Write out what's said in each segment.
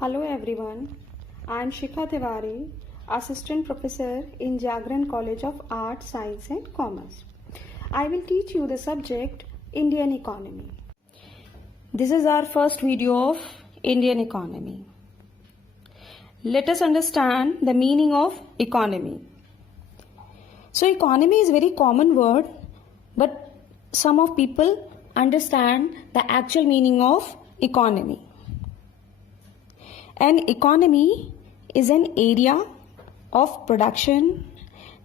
Hello everyone, I am Shikha Tiwari, Assistant Professor in Jagran College of Arts, Science and Commerce. I will teach you the subject Indian Economy. This is our first video of Indian economy. Let us understand the meaning of economy. So economy is a very common word, but some of people understand the actual meaning of economy. An economy is an area of production,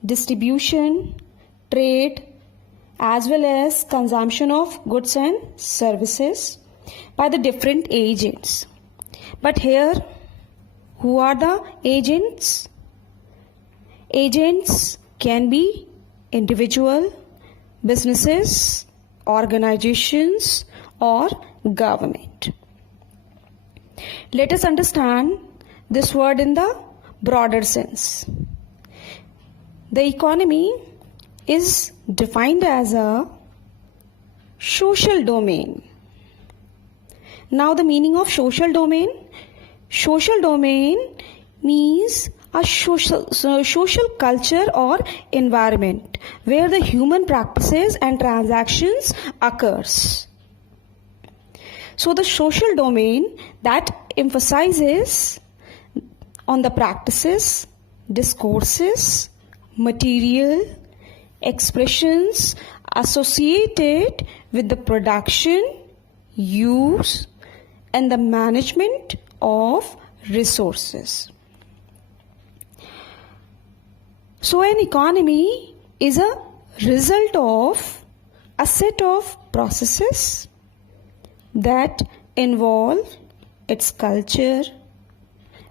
distribution, trade, as well as consumption of goods and services by the different agents. But here, who are the agents? Agents can be individual, businesses, organizations, or government. Let us understand this word in the broader sense. The economy is defined as a social domain. Now the meaning of social domain. Social domain means a social culture or environment where the human practices and transactions occurs. So the social domain that emphasizes on the practices, discourses, material, expressions associated with the production, use, and the management of resources. So an economy is a result of a set of processes that involve its culture,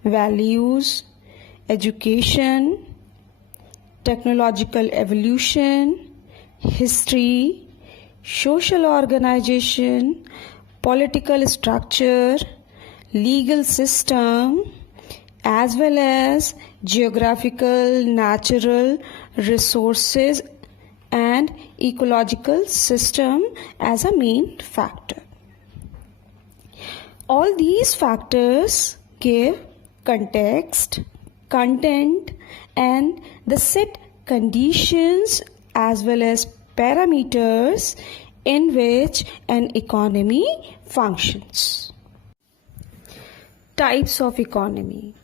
values, education, technological evolution, history, social organization, political structure, legal system, as well as geographical, natural resources and ecological system as a main factor. All these factors give context, content, and the set conditions as well as parameters in which an economy functions. Types of economy.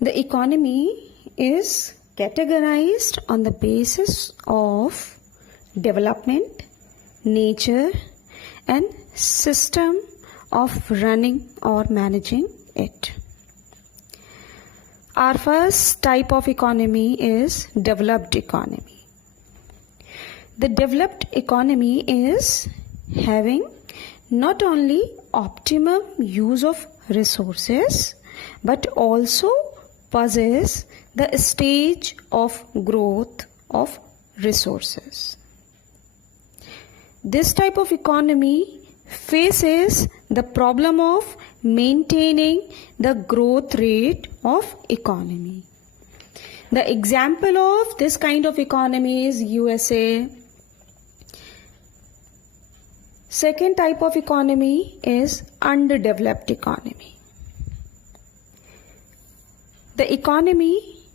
The economy is categorized on the basis of development, nature, and system of running or managing it. Our first type of economy is developed economy. The developed economy is having not only optimum use of resources but also possess the stage of growth of resources. This type of economy faces the problem of maintaining the growth rate of economy. The example of this kind of economy is USA. Second type of economy is underdeveloped economy. The economy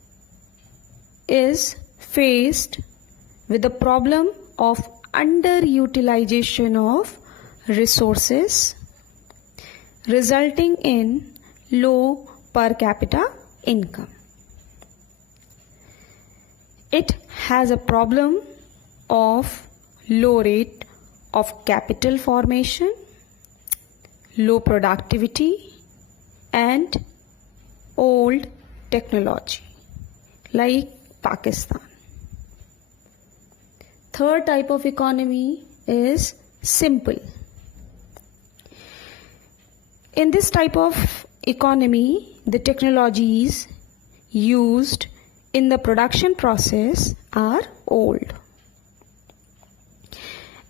is faced with the problem of underutilization of resources resulting in low per capita income. It has a problem of low rate of capital formation, low productivity, and old technology like Pakistan. Third type of economy is simple. In this type of economy, the technologies used in the production process are old,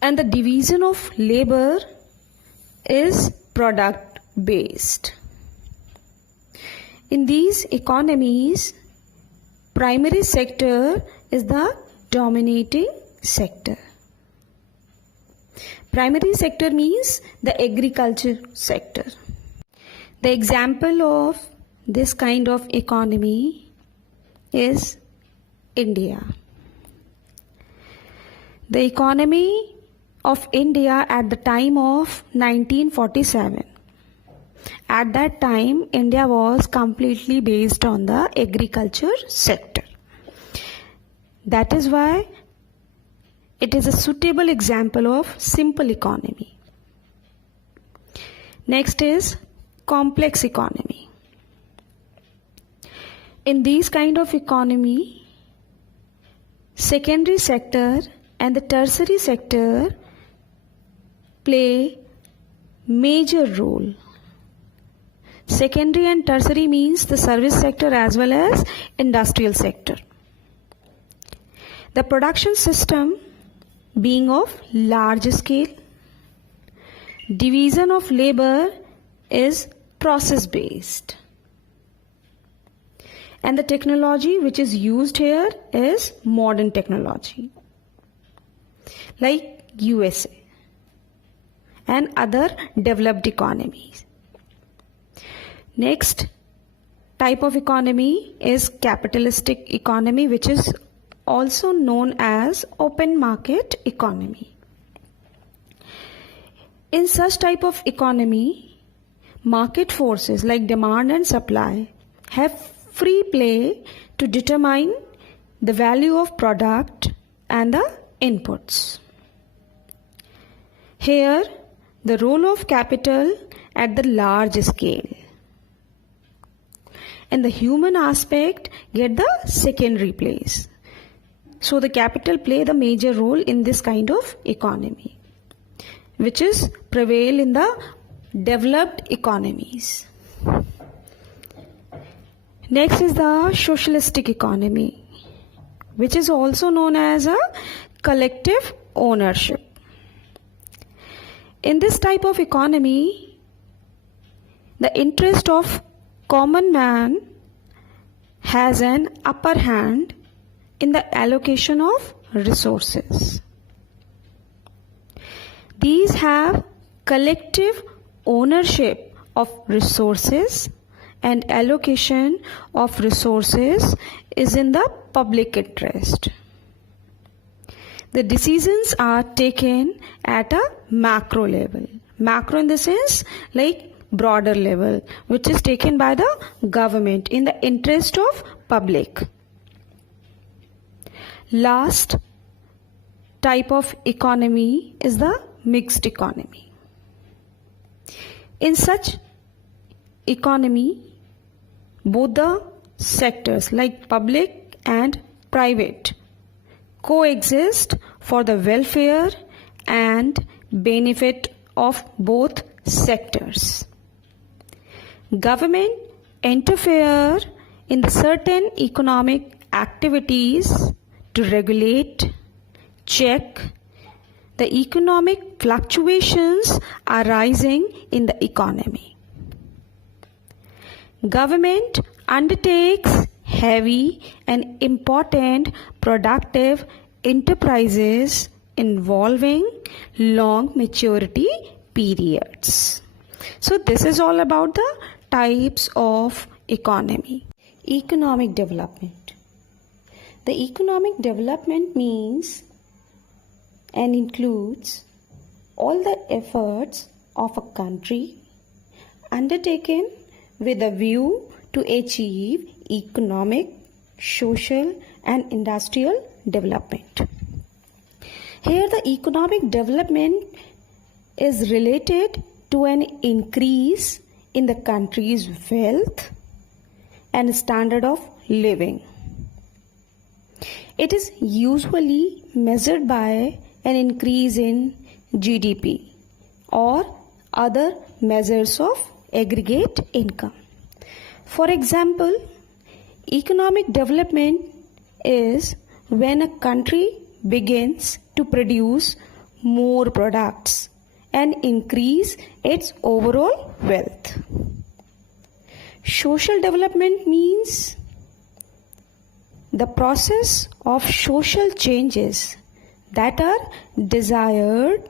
and the division of labor is product based. In these economies, primary sector is the dominating sector. Primary sector means the agriculture sector. The example of this kind of economy is India. The economy of India at the time of 1947. At that time, India was completely based on the agriculture sector. That is why it is a suitable example of simple economy. Next is complex economy. In these kind of economy, secondary sector and the tertiary sector play major role. Secondary and tertiary means the service sector as well as industrial sector. The production system being of large scale, division of labor is process based, and the technology which is used here is modern technology like USA and other developed economies. Next type of economy is capitalistic economy, which is also known as open market economy. In such type of economy, market forces like demand and supply have free play to determine the value of product and the inputs. Here, the role of capital at the large scale and the human aspect get the secondary place. So the capital play the major role in this kind of economy, which is prevail in the developed economies. Next is the socialistic economy, which is also known as a collective ownership. In this type of economy, the interest of common man has an upper hand in the allocation of resources. These have collective ownership of resources, and allocation of resources is in the public interest. The decisions are taken at a macro level. Macro in the sense like broader level, which is taken by the government in the interest of public. Last type of economy is the mixed economy. In such economy, both the sectors like public and private coexist for the welfare and benefit of both sectors. Government interfere in the certain economic activities to regulate, check the economic fluctuations arising in the economy. Government undertakes heavy and important productive enterprises involving long maturity periods. So this is all about the types of economy. Economic development. The economic development means and includes all the efforts of a country undertaken with a view to achieve economic, social and industrial development. Here the economic development is related to an increase in the country's wealth and standard of living. It is usually measured by an increase in GDP or other measures of aggregate income. For example, economic development is when a country begins to produce more products and increase its overall wealth. Social development means the process of social changes that are desired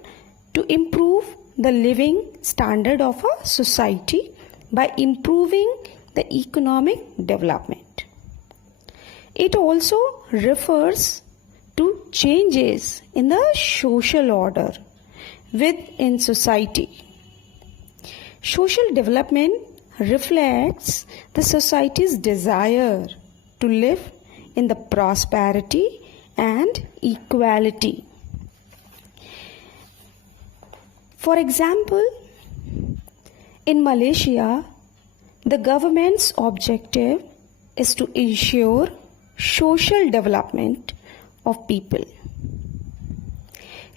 to improve the living standard of a society by improving the economic development. It also refers to changes in the social order within society. Social development reflects the society's desire to live in the prosperity and equality. For example, in Malaysia, the government's objective is to ensure social development of people,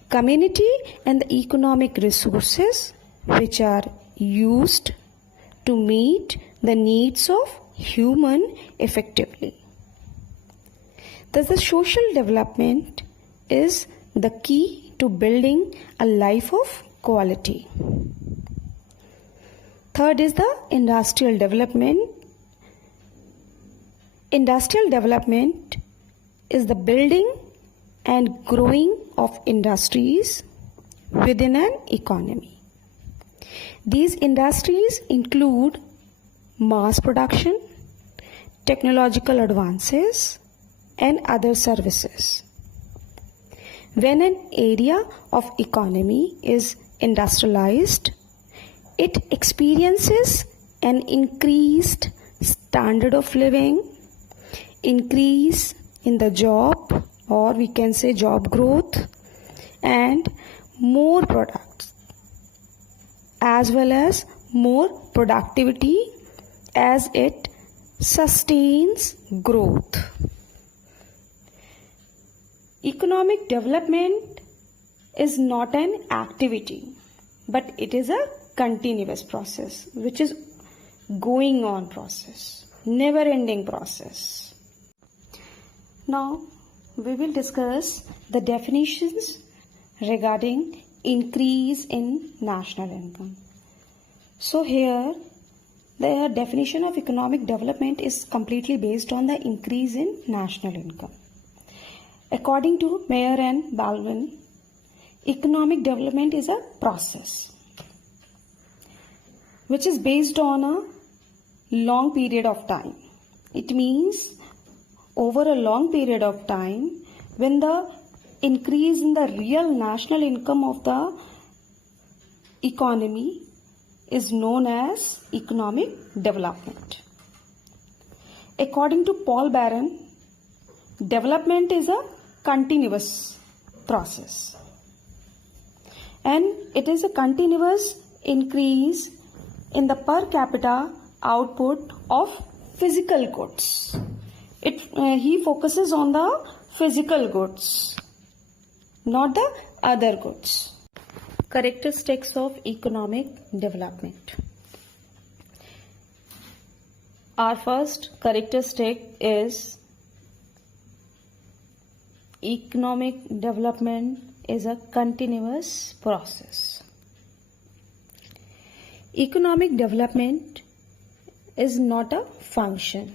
community, and the economic resources which are used to meet the needs of human effectively. Thus, the social development is the key to building a life of quality. Third is the industrial development. Industrial development is the building and growing of industries within an economy. These industries include mass production, technological advances, and other services. When an area of economy is industrialized, it experiences an increased standard of living, increase in the job, or we can say job growth, and more products, as well as more productivity as it sustains growth. Economic development is not an activity, but it is a continuous process, which is going on process, never ending process. Now we will discuss the definitions regarding increase in national income. So here the definition of economic development is completely based on the increase in national income. According to Mayer and Baldwin, economic development is a process which is based on a long period of time. It means over a long period of time, when the increase in the real national income of the economy is known as economic development. According to Paul Barron, development is a continuous process, and it is a continuous increase in the per capita output of physical goods. He focuses on the physical goods, not the other goods. Characteristics of economic development. Our first characteristic is economic development is a continuous process. Economic development is not a function.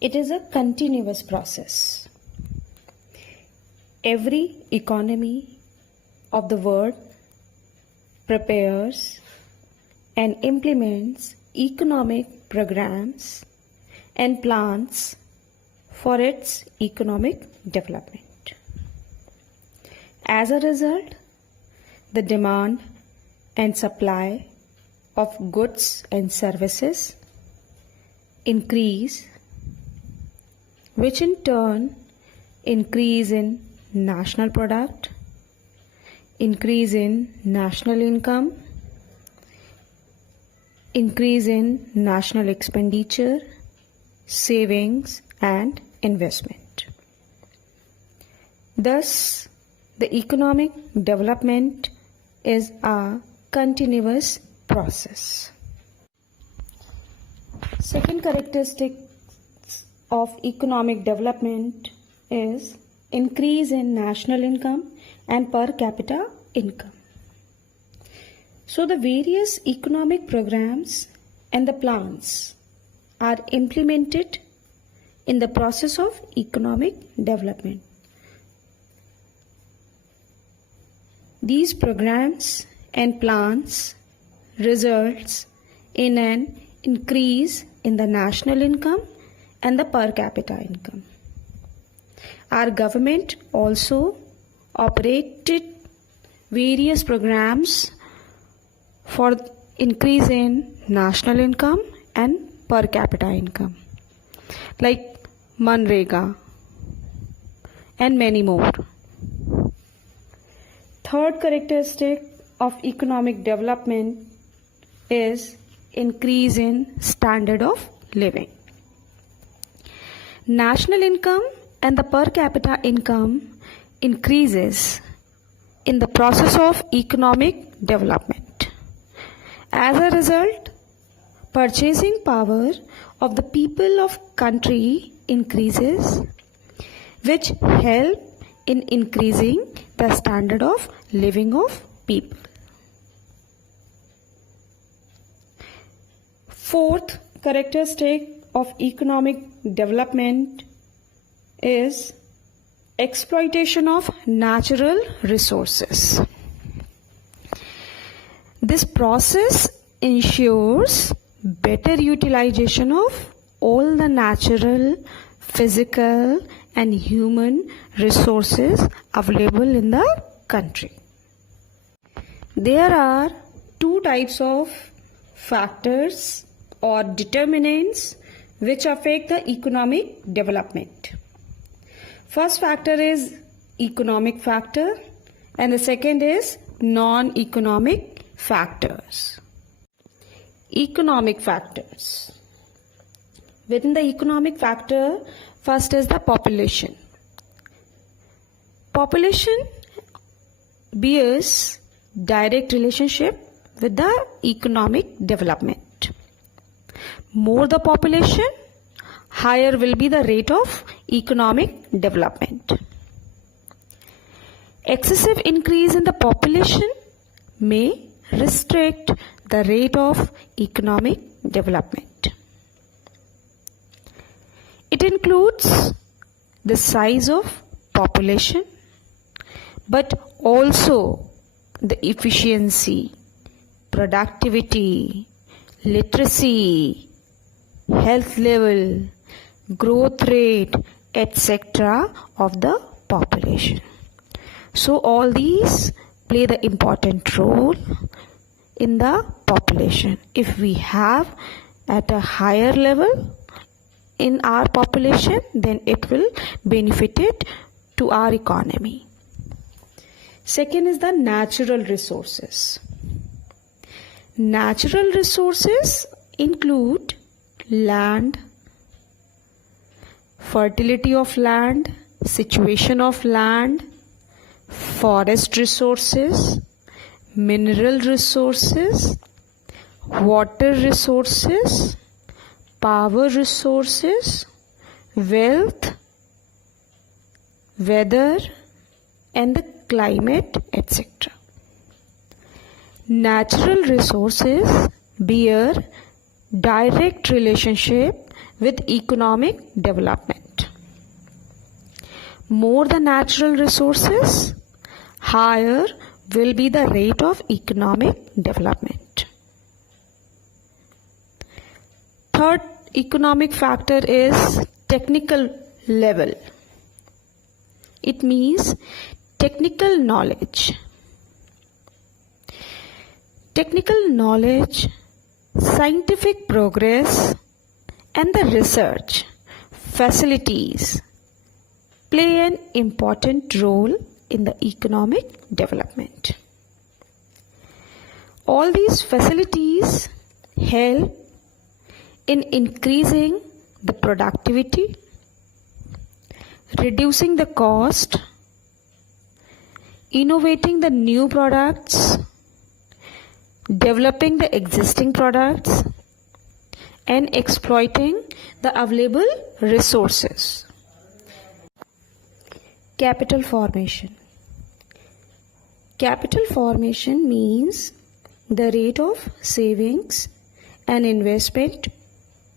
It is a continuous process. Every economy of the world prepares and implements economic programs and plans for its economic development. As a result, the demand and supply of goods and services increase, which in turn increase in national product, increase in national income, increase in national expenditure, savings, and investment. Thus, the economic development is a continuous process. Second characteristic of economic development is increase in national income and per capita income. So the various economic programs and the plans are implemented in the process of economic development. These programs and plans results in an increase in the national income and the per capita income. Our government also operated various programs for increase in national income and per capita income, like Manrega and many more. Third characteristic of economic development is increase in standard of living. National income and the per capita income increases in the process of economic development. As a result, purchasing power of the people of country increases, which help in increasing the standard of living of people. Fourth characteristic of economic development is exploitation of natural resources. This process ensures better utilization of all the natural, physical and human resources available in the country. There are two types of factors or determinants which affect the economic development. First factor is economic factor and the second is non-economic factors. Economic factors. Within the economic factor, first is the population. Population bears direct relationship with the economic development. More the population, higher will be the rate of economic development. Excessive increase in the population may restrict the rate of economic development. It includes the size of population, but also the efficiency, productivity, literacy, health level, growth rate, etc. of the population. So all these play the important role in the population. If we have at a higher level in our population, then it will benefit it to our economy. Second is the natural resources. Natural resources include land, fertility of land, situation of land, forest resources, mineral resources, water resources, power resources, wealth, weather, and the climate, etc. Natural resources bear direct relationship with economic development. More the natural resources, higher will be the rate of economic development. Third economic factor is technical level. It means technical knowledge. Technical knowledge, scientific progress, and the research facilities play an important role in the economic development. All these facilities help in increasing the productivity, reducing the cost, innovating the new products, developing the existing products, and exploiting the available resources. Capital formation. Capital formation means the rate of savings and investment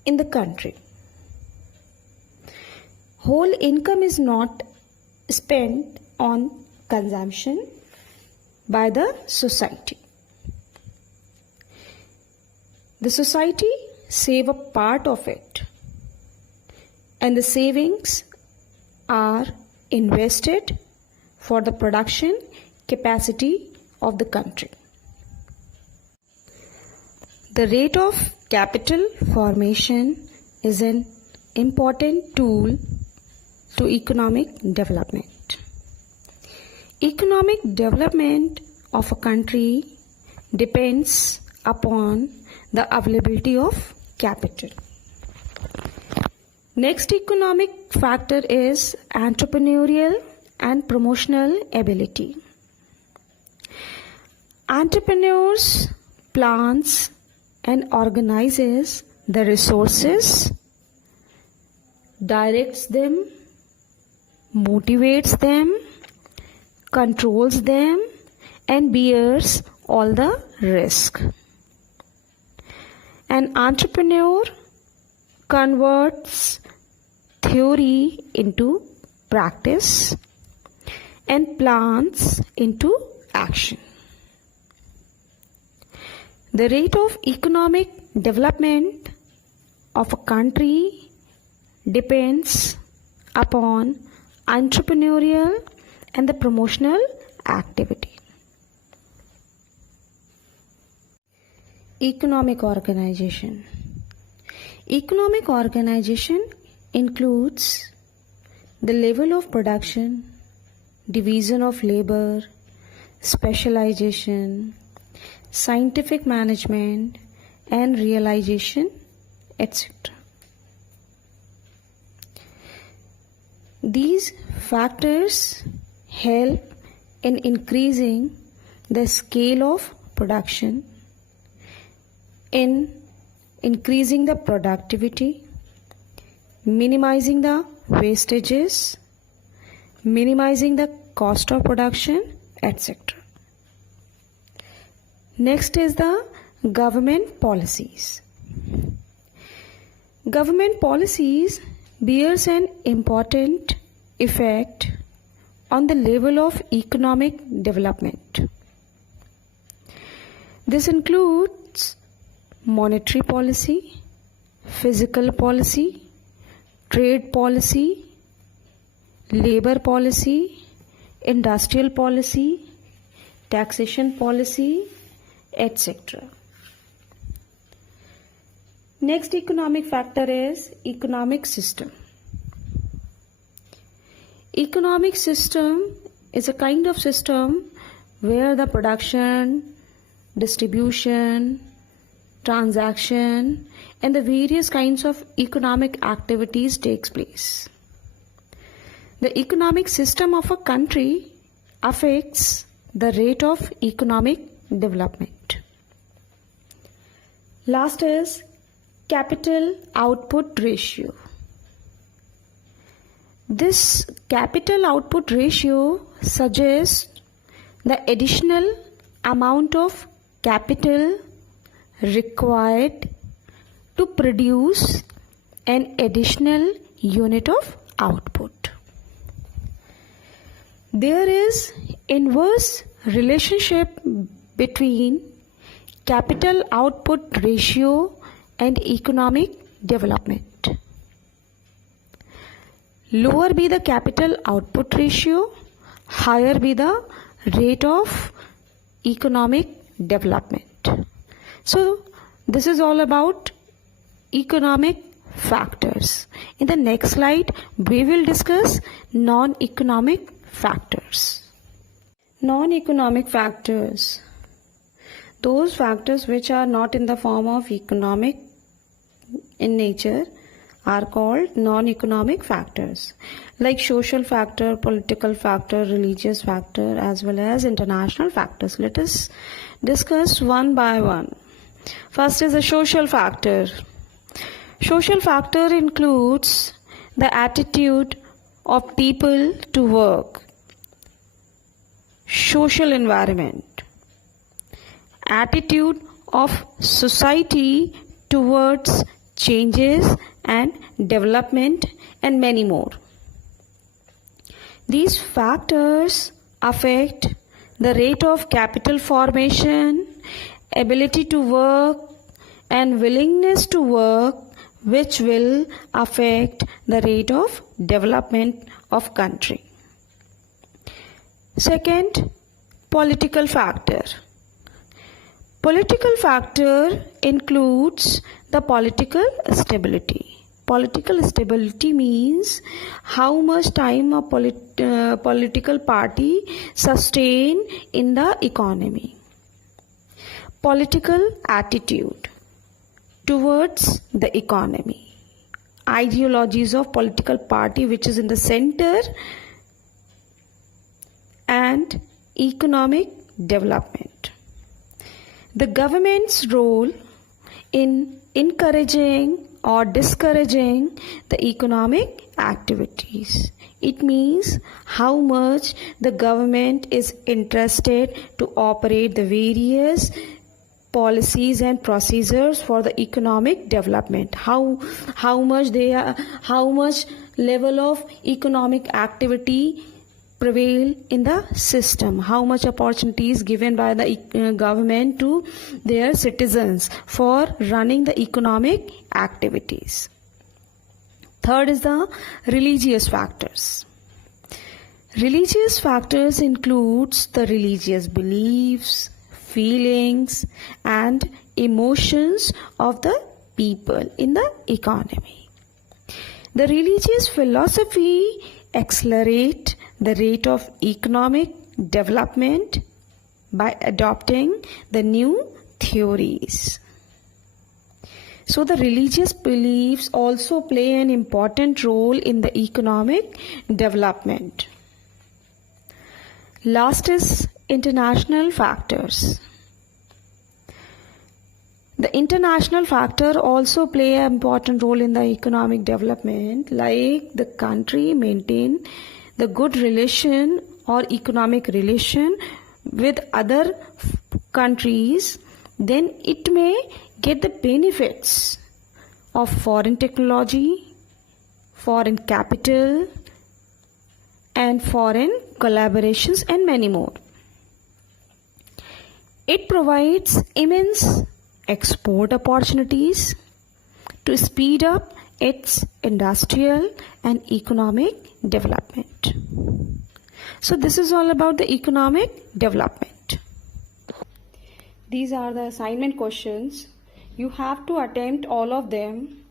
in the country. Whole income is not spent on consumption by the society. The society save a part of it, and the savings are invested for the production capacity of the country. The rate of capital formation is an important tool to economic development. Economic development of a country depends upon the availability of capital. Next economic factor is entrepreneurial and promotional ability. Entrepreneurs plans and organizes the resources, directs them, motivates them, controls them, and bears all the risk. An entrepreneur converts theory into practice and plans into action. The rate of economic development of a country depends upon entrepreneurial and the promotional activity. Economic organization. Economic organization includes the level of production, division of labor, specialization, scientific management and realization, etc. These factors help in increasing the scale of production, in increasing the productivity, minimizing the wastages, minimizing the cost of production, etc. Next is the government policies. Government policies bears an important effect on the level of economic development. This includes monetary policy, fiscal policy, trade policy, labor policy, industrial policy, taxation policy, etc. Next economic factor is economic system. Economic system is a kind of system where the production, distribution, transaction and the various kinds of economic activities takes place. The economic system of a country affects the rate of economic development. Last is capital output ratio. This capital output ratio suggests the additional amount of capital required to produce an additional unit of output. There is inverse relationship between capital output ratio and economic development. Lower be the capital output ratio, higher be the rate of economic development. So this is all about economic factors. In the next slide, we will discuss non-economic factors. Non-economic factors. Those factors which are not in the form of economic in nature are called non-economic factors, like social factor, political factor, religious factor, as well as international factors. Let us discuss one by one. First is the social factor. Social factor includes the attitude of people to work, social environment, attitude of society towards changes and development, and many more. These factors affect the rate of capital formation, ability to work and willingness to work, which will affect the rate of development of country. Second, political factor. Political factor includes the political stability. Political stability means how much time a political party sustain in the economy. Political attitude towards the economy. Ideologies of political party which is in the center, and economic development. The government's role in encouraging or discouraging the economic activities. It means how much the government is interested to operate the various policies and procedures for the economic development. How much level of economic activity prevail in the system, how much opportunity is given by the government to their citizens for running the economic activities. Third is the religious factors. Religious factors includes the religious beliefs, feelings and emotions of the people in the economy. The religious philosophy accelerate the rate of economic development by adopting the new theories. So the religious beliefs also play an important role in the economic development. Last is international factors. The international factor also play an important role in the economic development, like the country maintain the good relation or economic relation with other countries, then it may get the benefits of foreign technology, foreign capital and foreign collaborations and many more. It provides immense export opportunities to speed up its industrial and economic development. So this is all about the economic development. These are the assignment questions. You have to attempt all of them.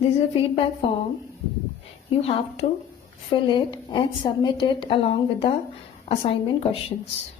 This is a feedback form. You have to fill it and submit it along with the assignment questions.